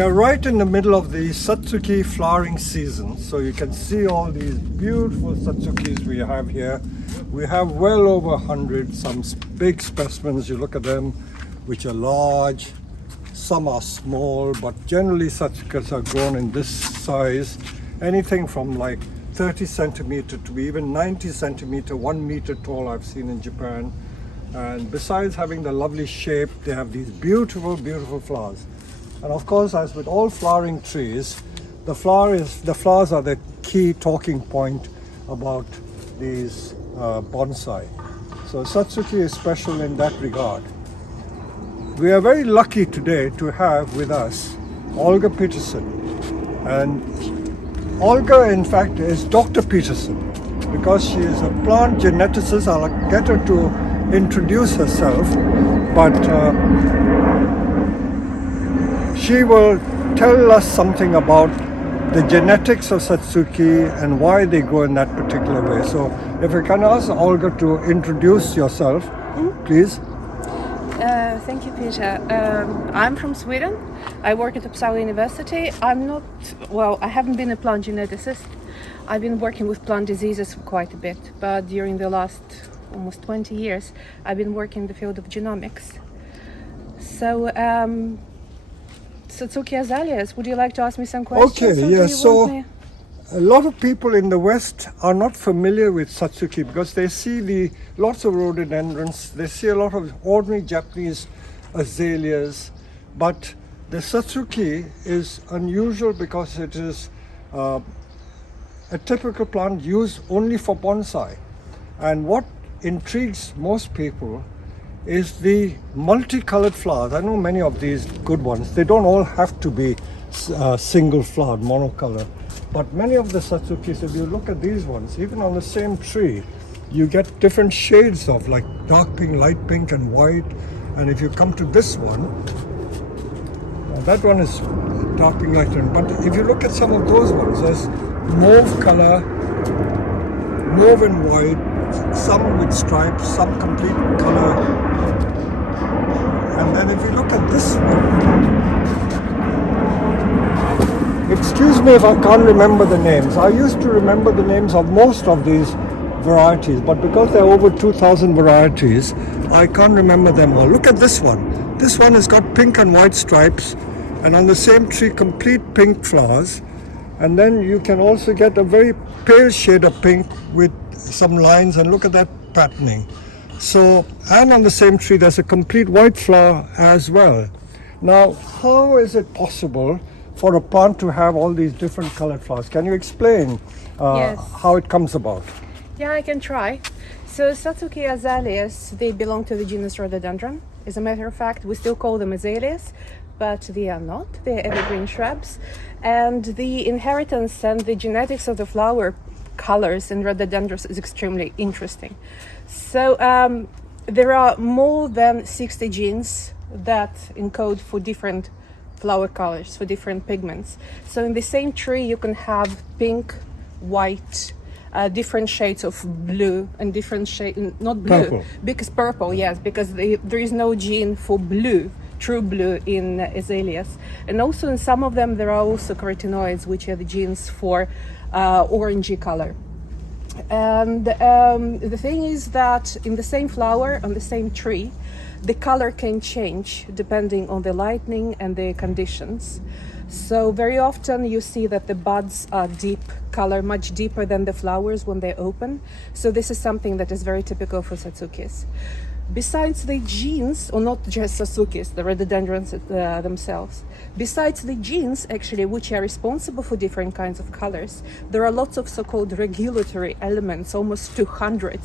We are right in the middle of the Satsuki flowering season, so you can see all these beautiful Satsukis we have here. We have well over 100, some big specimens, you look at them, which are large, some are small, but generally Satsukis are grown in this size, anything from like 30 centimeter to even 90 centimeter, 1 meter tall I've seen in Japan. And besides having the lovely shape, they have these beautiful, beautiful flowers. And of course, as with all flowering trees, the flowers are the key talking point about these bonsai. So Satsuki is special in that regard. We are very lucky today to have with us Olga Petterson. And Olga, in fact, is Dr. Petterson because she is a plant geneticist. I'll get her to introduce herself, but she will tell us something about the genetics of Satsuki and why they grow in that particular way. So if I can ask Olga to introduce yourself, please. Thank you, Peter. I'm from Sweden. I work at Uppsala University. I haven't been a plant geneticist. I've been working with plant diseases for quite a bit, but during the last almost 20 years, I've been working in the field of genomics. So, Satsuki Azaleas, would you like to ask me some questions? Okay, yes. So, a lot of people in the West are not familiar with Satsuki because they see lots of rhododendrons, they see a lot of ordinary Japanese azaleas, but the Satsuki is unusual because it is a typical plant used only for bonsai. And what intrigues most people is the multicolored flowers. I know many of these good ones, they don't all have to be single flowered, monocolor, but many of the Satsukis, if you look at these ones, even on the same tree, you get different shades of like dark pink, light pink and white. And if you come to this one, that one is dark pink, light pink, but if you look at some of those ones, there's mauve color, mauve and white, some with stripes, some complete color. And then if you look at this one, excuse me if I can't remember the names. I used to remember the names of most of these varieties, but because there are over 2,000 varieties, I can't remember them all. Look at this one. This one has got pink and white stripes, and on the same tree, complete pink flowers. And then you can also get a very pale shade of pink with some lines, and look at that patterning. So, and on the same tree there's a complete white flower as well. Now, how is it possible for a plant to have all these different colored flowers? Can you explain Yes. how it comes about? Yeah, I can try. So Satsuki Azaleas, they belong to the genus Rhododendron. As a matter of fact, we still call them azaleas, but they are not. They're evergreen shrubs. And the inheritance and the genetics of the flower colors in rhododendrons is extremely interesting. So there are more than 60 genes that encode for different flower colors, for different pigments. So in the same tree you can have pink, white, different shades of blue and different shades, not blue, purple. Because purple, yes, because there is no gene for blue, true blue in azaleas. And also in some of them there are also carotenoids, which are the genes for orangey color. And the thing is that in the same flower, on the same tree, the color can change depending on the lighting and the conditions. So very often you see that the buds are deep color, much deeper than the flowers when they open. So this is something that is very typical for Satsukis. Besides the genes, or not just Satsukis, the rhododendrons themselves, besides the genes actually which are responsible for different kinds of colors, there are lots of so-called regulatory elements, almost 200,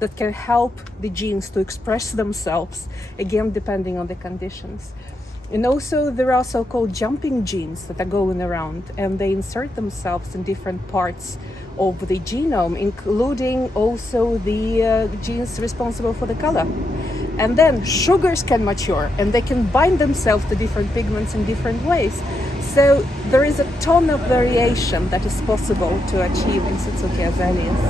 that can help the genes to express themselves, again depending on the conditions. And also there are so-called jumping genes that are going around, and they insert themselves in different parts of the genome, including also the genes responsible for the color. And then sugars can mature and they can bind themselves to different pigments in different ways. So there is a ton of variation that is possible to achieve in Satsuki Azaleas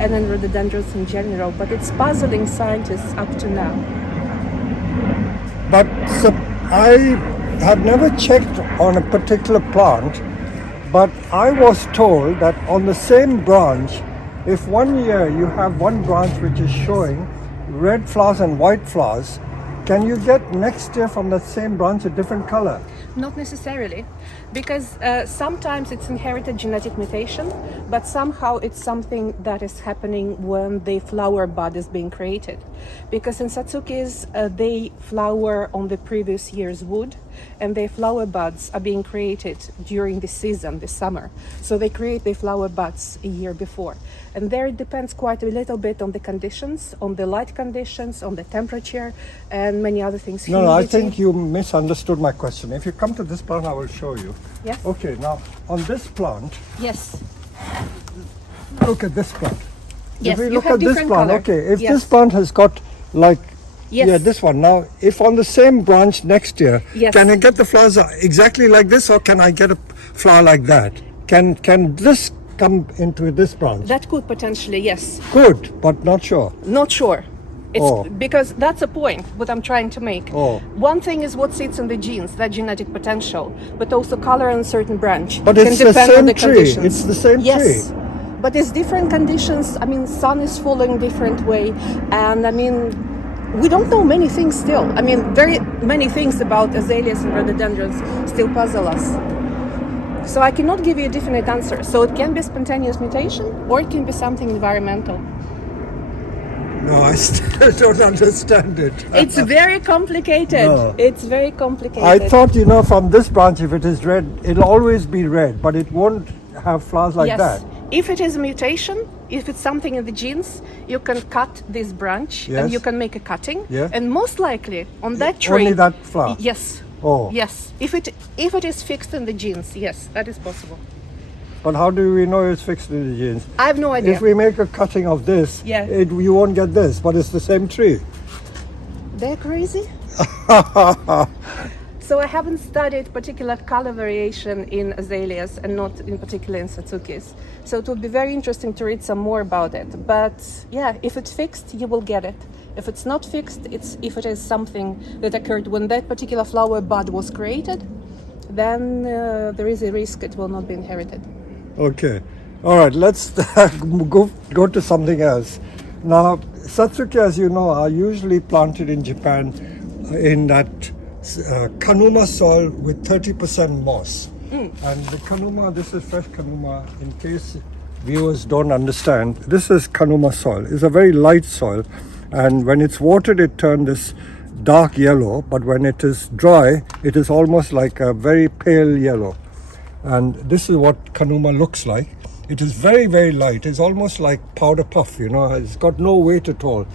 and in rhododendrons in general, but it's puzzling scientists up to now. But I have never checked on a particular plant, but I was told that on the same branch, if one year you have one branch which is showing red flowers and white flowers, can you get next year from that same branch a different color? Not necessarily, because sometimes it's inherited genetic mutation, but somehow it's something that is happening when the flower bud is being created. Because in Satsukis, they flower on the previous year's wood, and their flower buds are being created during the season, the summer. So they create their flower buds a year before. And there it depends quite a little bit on the conditions, on the light conditions, on the temperature, and many other things. No, I Humidity. think you misunderstood my question. If you come to this plant, I will show you. Yes. Okay, now on this plant, Yes. look at this plant. Yes, If we you look have at this different plant, color. okay, if Yes. this plant has got like, Yes. yeah, this one. Now, if on the same branch next year, Yes. can I get the flowers exactly like this, or can I get a flower like that? Can this come into this branch? That could potentially, yes. Good, but not sure. Not sure. It's Oh. because that's a point what I'm trying to make. Oh. One thing is what sits in the genes, that genetic potential, but also color on a certain branch. But can it's the depend on same the tree. conditions. It's the same yes. tree. But it's different conditions. I mean, sun is falling different way, and I mean, we don't know many things still. I mean, very many things about azaleas and rhododendrons still puzzle us. So I cannot give you a definite answer. So it can be spontaneous mutation, or it can be something environmental. No, I still don't understand it. It's very complicated. No. It's very complicated. I thought, from this branch, if it is red, it'll always be red, but it won't have flowers like yes. that. If it is a mutation, if it's something in the genes, you can cut this branch Yes. and you can make a cutting. Yeah. And most likely on that tree. Only that flower? Yes. Oh. Yes. If it is fixed in the genes, yes, that is possible. But how do we know it's fixed in the genes? I have no idea. If we make a cutting of this, Yeah. you won't get this, but it's the same tree. They're crazy. So I haven't studied particular color variation in azaleas and not in particular in Satsukis. So it would be very interesting to read some more about it. But yeah, if it's fixed, you will get it. If it's not fixed, if it is something that occurred when that particular flower bud was created, then there is a risk it will not be inherited. Okay. All right, let's go to something else. Now, Satsuki, as you know, are usually planted in Japan in that kanuma soil with 30% moss. And the kanuma, this is fresh kanuma, in case viewers don't understand. This is kanuma soil. It's a very light soil, and when it's watered, it turns this dark yellow, but when it is dry, it is almost like a very pale yellow. And this is what kanuma looks like. It is very, very light. It's almost like powder puff, It's got no weight at all.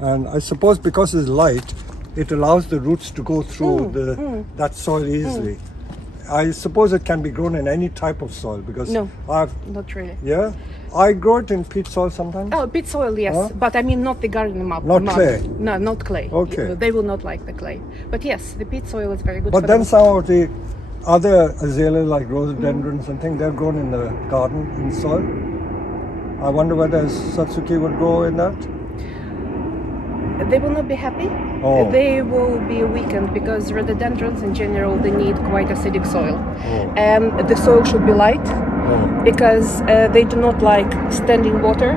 And I suppose because it's light, it allows the roots to go through that soil easily. I suppose it can be grown in any type of soil because No, not really. Yeah, I grow it in peat soil sometimes. Oh, pit soil, yes, Huh? but I mean not the garden mud. Not mud. clay? No, not clay. Okay. They will not like the clay. But yes, the pit soil is very good. But for then them. some of the other azaleas like rhododendrons and things, they're grown in the garden in soil. I wonder whether Satsuki would grow in that. They will not be happy. Oh. They will be weakened because rhododendrons in general, they need quite acidic soil. Oh. And the soil should be light because they do not like standing water.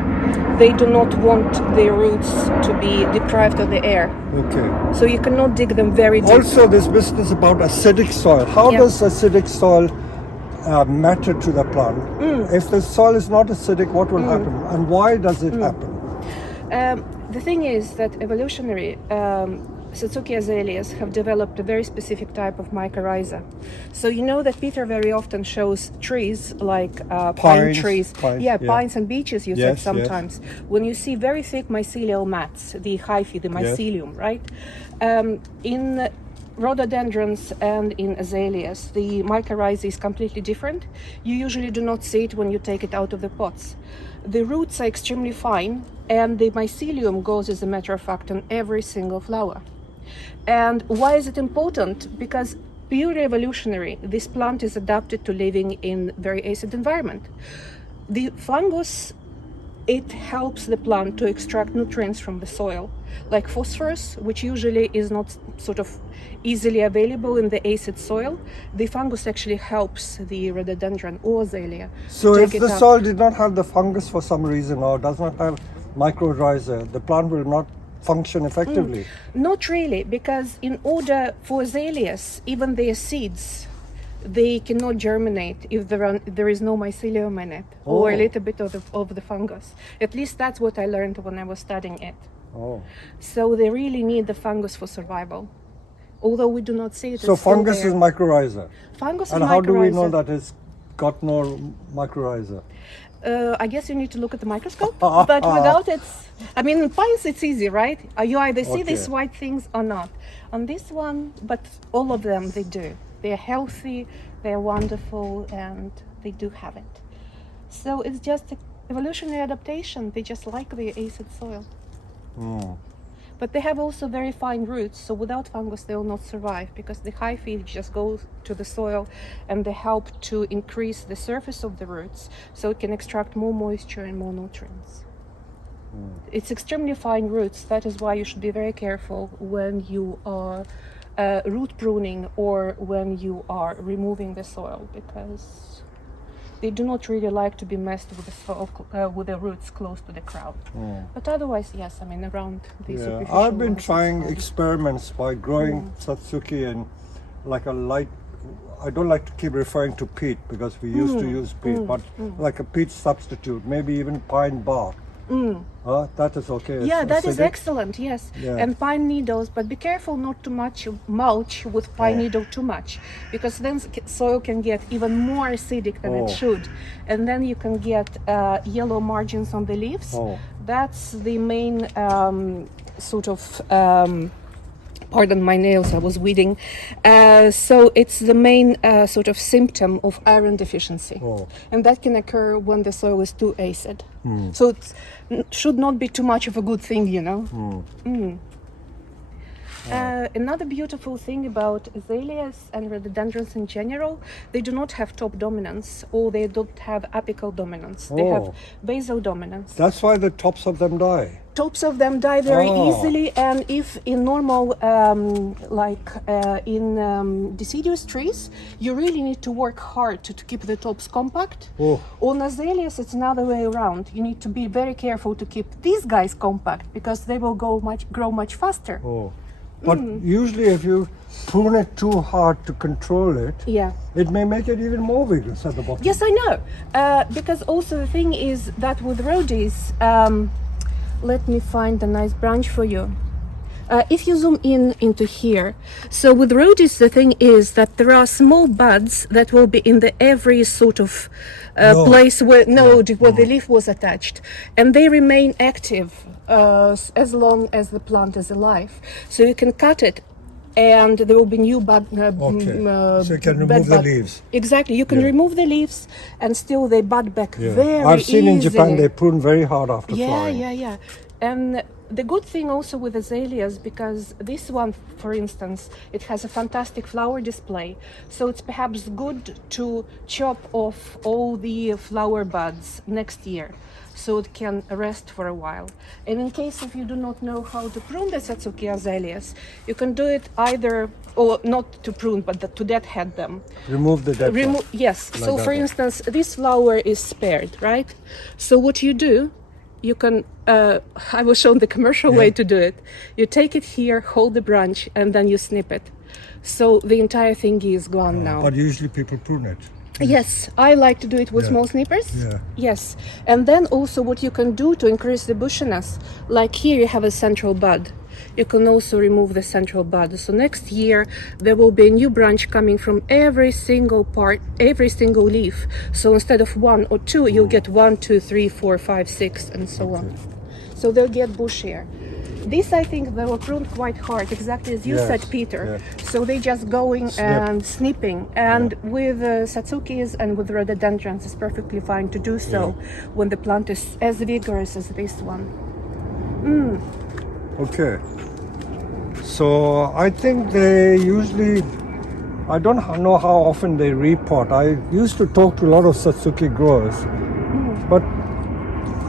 They do not want their roots to be deprived of the air. Okay. So you cannot dig them very deep. Also, this business about acidic soil. How Yeah. does acidic soil matter to the plant? If the soil is not acidic, what will happen? And why does it happen? The thing is that evolutionary Satsuki azaleas have developed a very specific type of mycorrhiza. So you know that Peter very often shows trees like pine Pines, trees. pines, yeah, yeah. pines and beeches you Yes, said yes. sometimes. When you see very thick mycelial mats, the hyphae, the mycelium, right? In rhododendrons and in azaleas, the mycorrhiza is completely different. You usually do not see it when you take it out of the pots. The roots are extremely fine, and the mycelium goes, as a matter of fact, on every single flower. And why is it important? Because purely evolutionary, this plant is adapted to living in very acid environment. The fungus it helps the plant to extract nutrients from the soil, like phosphorus, which usually is not sort of easily available in the acid soil. The fungus actually helps the rhododendron or azalea. So to if take the it up. soil did not have the fungus for some reason or does not have mycorrhizae, the plant will not function effectively. Not really, because in order for azaleas, even their seeds, they cannot germinate if there is no mycelium in it or a Oh. little bit of the fungus. At least that's what I learned when I was studying it. Oh. So they really need the fungus for survival. Although we do not see it. So it's still fungus there. is mycorrhiza. Fungus And is how do we know mycorrhiza. that it's got no mycorrhiza? I guess you need to look at the microscope, but without it, I mean, in pines it's easy, right? You either see these Okay. white things or not. On this one, but all of them, they do. They're healthy, they're wonderful, and they do have it. So it's just an evolutionary adaptation. They just like the acid soil. But they have also very fine roots, so without fungus they will not survive, because the hyphae just go to the soil and they help to increase the surface of the roots so it can extract more moisture and more nutrients. It's extremely fine roots. That is why you should be very careful when you are root pruning or when you are removing the soil, because they do not really like to be messed with the soil, with the roots close to the ground. But otherwise, yes, I mean, around the Yeah, superficial I've been ones, it's trying fine. experiments by growing Satsuki and like a light. I don't like to keep referring to peat because we used to use peat, but like a peat substitute, maybe even pine bark. That is okay. Yeah, It's that is acidic. excellent, yes. Yeah. And pine needles, but be careful not to mulch with pine needle too much, because then soil can get even more acidic than it should. And then you can get yellow margins on the leaves. That's the main sort of pardon my nails, I was weeding. So it's the main sort of symptom of iron deficiency. And that can occur when the soil is too acid. So it should not be too much of a good thing, you know. Another beautiful thing about azaleas and rhododendrons in general, they do not have top dominance, or they don't have apical dominance. They have basal dominance. That's why the tops of them die. Tops of them die very easily, and if in normal, in deciduous trees, you really need to work hard to keep the tops compact. On azaleas, it's another way around. You need to be very careful to keep these guys compact, because they will grow much faster. But usually if you prune it too hard to control it, Yeah. it may make it even more vigorous at the bottom. Yes, I know. Because also the thing is that with rhodies, let me find a nice branch for you. If you zoom into here, so with rhodies, the thing is that there are small buds that will be in the every sort of place where where the leaf was attached, and they remain active as long as the plant is alive. So you can cut it, and there will be new bud. So you can bud remove the bud. leaves. Exactly, you can remove the leaves, and still they bud back very I've seen in Japan easily. they prune very hard after flowering. Yeah. And the good thing also with azaleas, because this one, for instance, it has a fantastic flower display. So it's perhaps good to chop off all the flower buds next year, so it can rest for a while. And in case if you do not know how to prune the Satsuki azaleas, you can do it either, or not to prune, but to deadhead them. Remove the dead one. Yes. Like So that for one. instance, this flower is spared, right? So what you do, you can, I was shown the commercial way to do it. You take it here, hold the branch, and then you snip it. So the entire thing is gone now. But usually people prune it. Yes, I like to do it with Yeah. small snippers. Yeah. Yes. And then also what you can do to increase the bushiness, like here you have a central bud. You can also remove the central bud. So next year there will be a new branch coming from every single part, every single leaf. So instead of 1 or 2, you'll get 1, 2, 3, 4, 5, 6, and so on. So they'll get bushier. These, I think, they were pruned quite hard, exactly as you Yes, said, Peter. yes. So they just going Snip. and snipping. And with Satsukis and with rhododendrons, it's perfectly fine to do so when the plant is as vigorous as this one. Okay. So I think they usually, I don't know how often they repot. I used to talk to a lot of Satsuki growers, but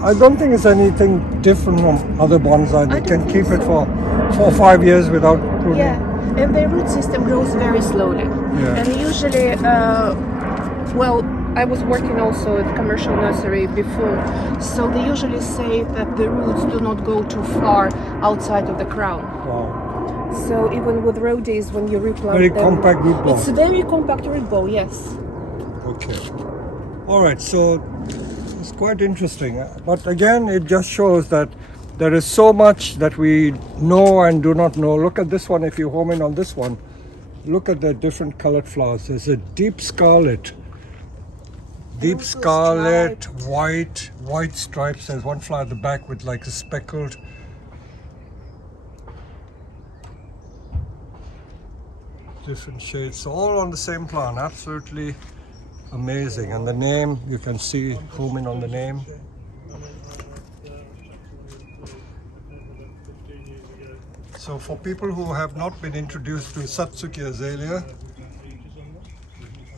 I don't think it's anything different from other bonsai. I They don't can think keep it so. for 4 or 5 years without pruning. Yeah, and the root system grows very slowly. Yeah. And usually, well, I was working also at commercial nursery before, so they usually say that the roots do not go too far outside of the crown. Wow. So even with rhodies, when you replant Very them, compact root ball. it's very compact root ball, yes. Okay. All right. So it's quite interesting. But again, it just shows that there is so much that we know and do not know. Look at this one. If you home in on this one, look at the different colored flowers. There's a deep scarlet. Deep also scarlet, striped. white stripes. There's one flower at the back with like a speckled. Different shades, so all on the same plant. Absolutely amazing. And the name, you can see, zoom in on the name. So for people who have not been introduced to Satsuki Azalea,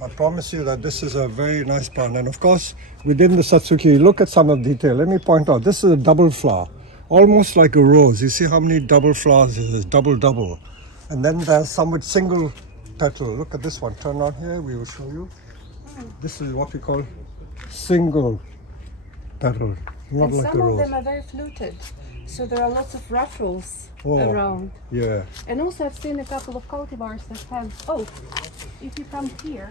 I promise you that this is a very nice plant. And of course, within the Satsuki, look at some of the detail. Let me point out, this is a double flower, almost like a rose. You see how many double flowers it is, double. And then there's some with single petal. Look at this one, turn on here, we will show you. This is what we call single petal, not And like a some of rose. them are very fluted, so there are lots of ruffles Oh. around. Yeah, And also I've seen a couple of cultivars that have, oh, if you come here,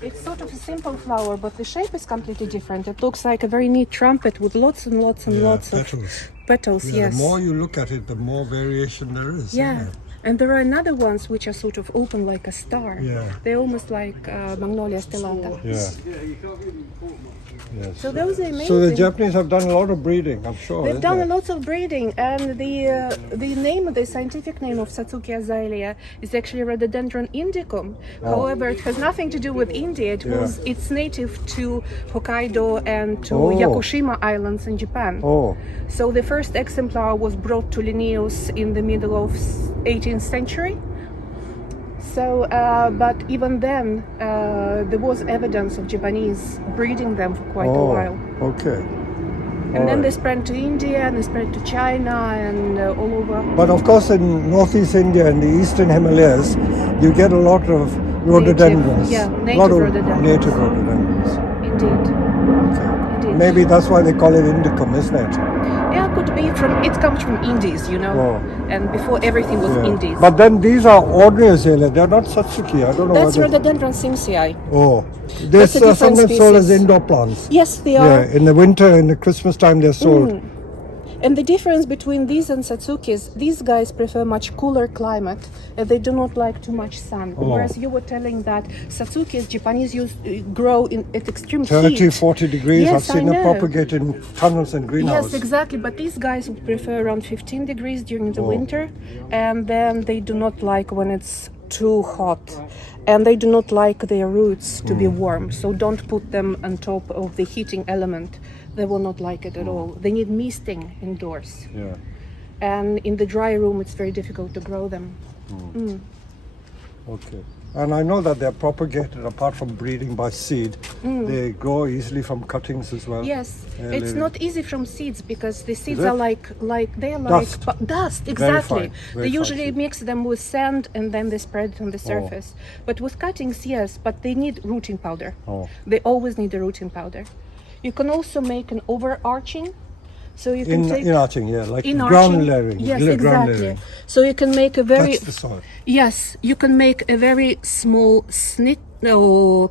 it's sort of a simple flower, but the shape is completely different. It looks like a very neat trumpet with lots and lots and yeah, lots petals. of petals, Yeah, yes. the more you look at it, the more variation there is. Yeah, Isn't it? and there are another ones which are sort of open like a star. Yeah. They're almost like Magnolia stellata. Yeah. Yes. So those are amazing. So the Japanese have done a lot of breeding, I'm sure. They've isn't done it? lots of breeding, and the name, the scientific name of Satsuki Azalea is actually Rhododendron indicum. However, it has nothing to do with India. It's native to Hokkaido and to Yakushima Islands in Japan. Oh, So the first exemplar was brought to Linnaeus in the middle of 18th century. So, but even then, there was evidence of Japanese breeding them for quite a while. okay. And then they spread to India, and they spread to China, and all over. But of course, in northeast India and the eastern Himalayas, you get a lot of rhododendrons. Native Lot of rhododendrons. Native rhododendrons. Indeed. Okay. Indeed. Maybe that's why they call it indicum, isn't it? Yeah, could be from. It comes from Indies, you know, and before everything was Indies. But then these are ordinary azalea. They're not Satsuki. I don't know That's whether. Rhododendron simsii. Oh, That's they're a different sometimes sold as species. indoor plants. Yes, they are. Yeah, in the winter, in the Christmas time, they're sold. And the difference between these and Satsukis, these guys prefer much cooler climate, and they do not like too much sun. Whereas you were telling that Satsukis, Japanese grow at extreme 30, heat. 40 degrees. Yes, I've seen I them know. propagate in tunnels and greenhouses. Yes, exactly. But these guys would prefer around 15 degrees during the winter, and then they do not like when it's too hot. And they do not like their roots to be warm, so don't put them on top of the heating element. They will not like it at all. They need misting indoors. Yeah. And in the dry room, it's very difficult to grow them. Okay. And I know that they're propagated apart from breeding by seed. They grow easily from cuttings as well. Yes, Yeah, it's living. not easy from seeds because the seeds it? are like they are Dust. like dust. Very Exactly. fine, They very fine usually seed. mix them with sand and then they spread it on the surface. But with cuttings, yes, but they need rooting powder. Oh. They always need a rooting powder. You can also make an overarching, so you can take In arching, yeah, like in ground arching. layering. Yes, ground exactly. layering. So you can make a very Touch the soil. yes, you can make a very small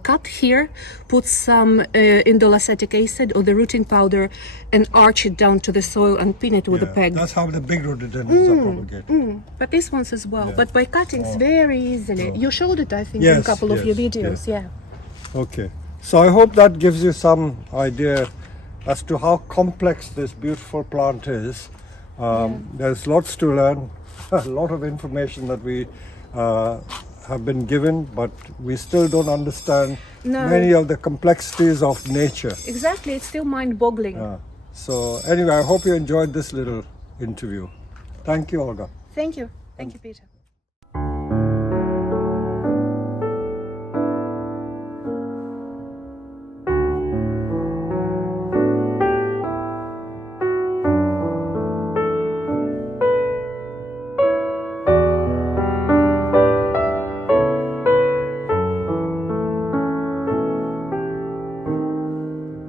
cut here, put some indolacetic acid or the rooting powder, and arch it down to the soil and pin it with a Yeah, peg. that's how the big rhododendrons are propagated. But these ones as well. But by cuttings very easily. You showed it, I think, in a Yes, couple of your yes, videos. yes. Yeah. Okay. So I hope that gives you some idea as to how complex this beautiful plant is. There's lots to learn, a lot of information that we have been given, but we still don't understand many of the complexities of nature. Exactly. It's still mind-boggling. So anyway, I hope you enjoyed this little interview. Thank you, Olga. Thank you. Thank you, Peter.